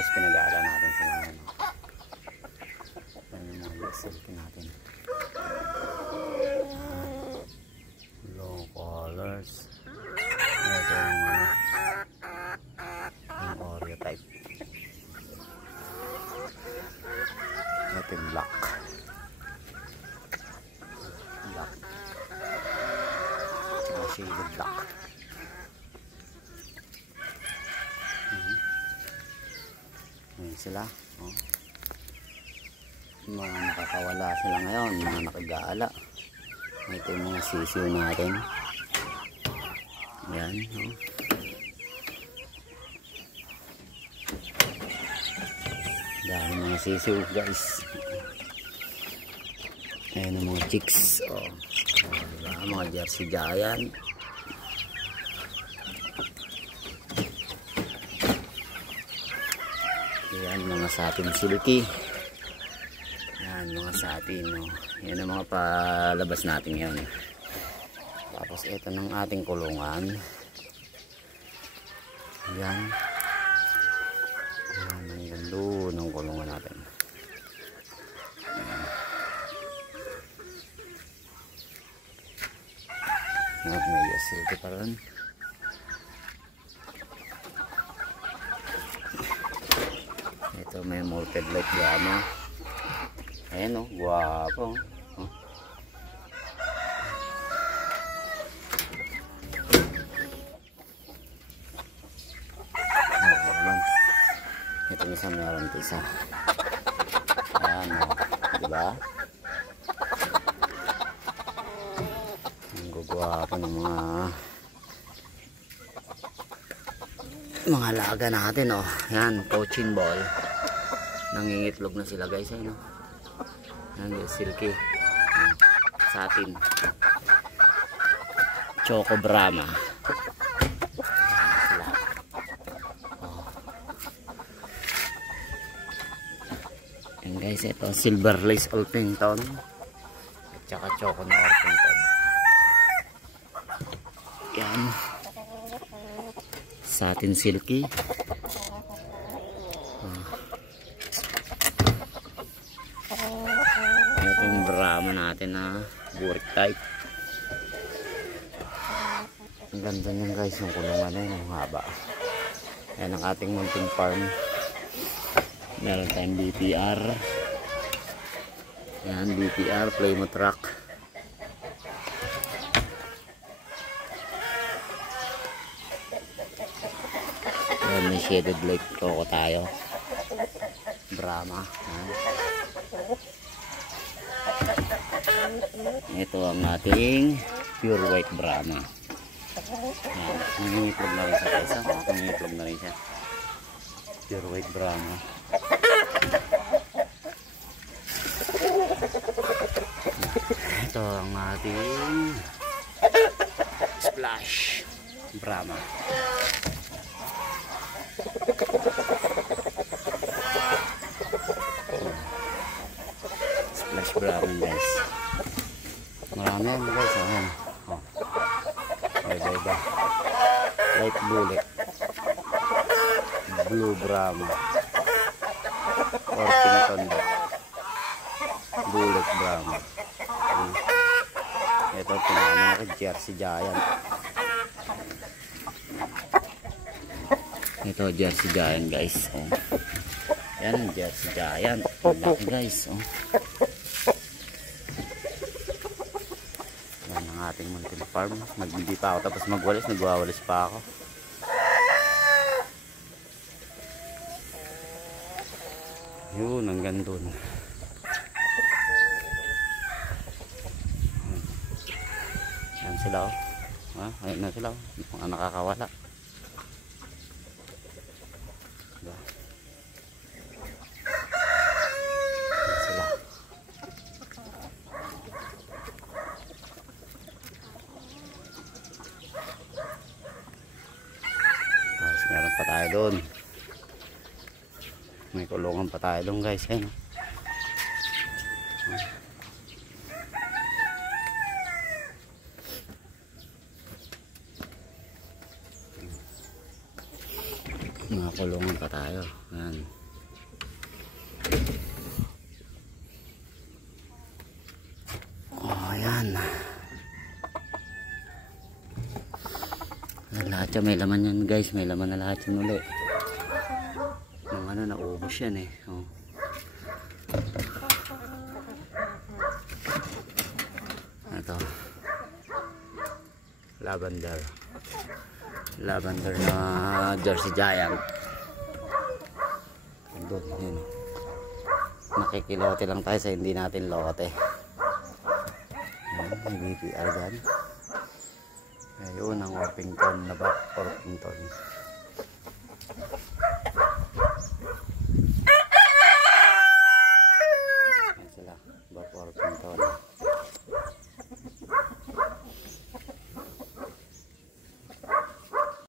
guys, pinag-aala natin sa mga silky natin. Low colors. Ito yung Oreo type. Ito yung black. Shaded black. Ayan sila. Oh. Mga nakakawala sila ngayon, mga nakagaala. Ito yung mga sisiw natin. Ayan. Oh. Dahil mga sisiw guys. Ayan ang mga chicks. Oh. Diba? Mga Jersey Giant. Ayan mga satin silky. Ayan mga satin. No? Ayan ang mga palabas natin ngayon. Tapos ito ng ating kulungan. Ayan. Ayan ang gando ng kulungan natin. May silky pa rin. Ito may molted light gamma. Ayan o, guwapo. Ito isa meron ito isa. Ayan o, diba? Ang guwapo ng mga alaga natin oh. Yan, poaching ball. Nangingitlog na sila guys, ayun oh. Yan, silky. Satin. Choco Brahma. Sila. Oh. Yan guys, ito silver lace Orpington. At saka choco na Orpington. Yan. Satin silky. Ito yung Brahma natin na burik type. Ang ganda niyan guys, yung kulungan na yun, yung haba. Yan ang ating mountain farm. Meron tayong BPR. Yan, BPR, Plymouth Rock. May shaded lake Coco tayo. Brahma. Ito ang ating pure white Brahma. Nangingitlog na rin siya guys. Nangingitlog na rin siya. Pure white Brahma. Ito ang ating splash Brahma. Splash Brahma guys. Marami yan guys. Ayan. Oh. Iba-iba. Light bullet. Blue Brahma. Orpington. Bullet Brahma. Ito pinama ko Jersey Giant. Ito Jersey Giant guys. Oh. Yan Jersey Giant. Laki guys. Oh. Yan ang ating mountain farm. Nagbibili pa ako tapos magwalis. Nagwawalis pa ako. Yun ang gandun. Yan sila oh. Ayun na sila oh. Mga nakakawala. Meron pa tayo doon. May kulungan pa tayo doon guys. Ayan. Mga kulungan pa tayo. Yan. Oh, yan. Lahat yan, may laman yan guys. May laman na lahat yan uli. Nung ano, naubos yan eh. Oh. Ito. Lavender na Jersey Giant. Doon, yun. Nakikilote lang tayo sa hindi natin lote. May BPR dyan. Ayun ang Orpington na back. Orpington.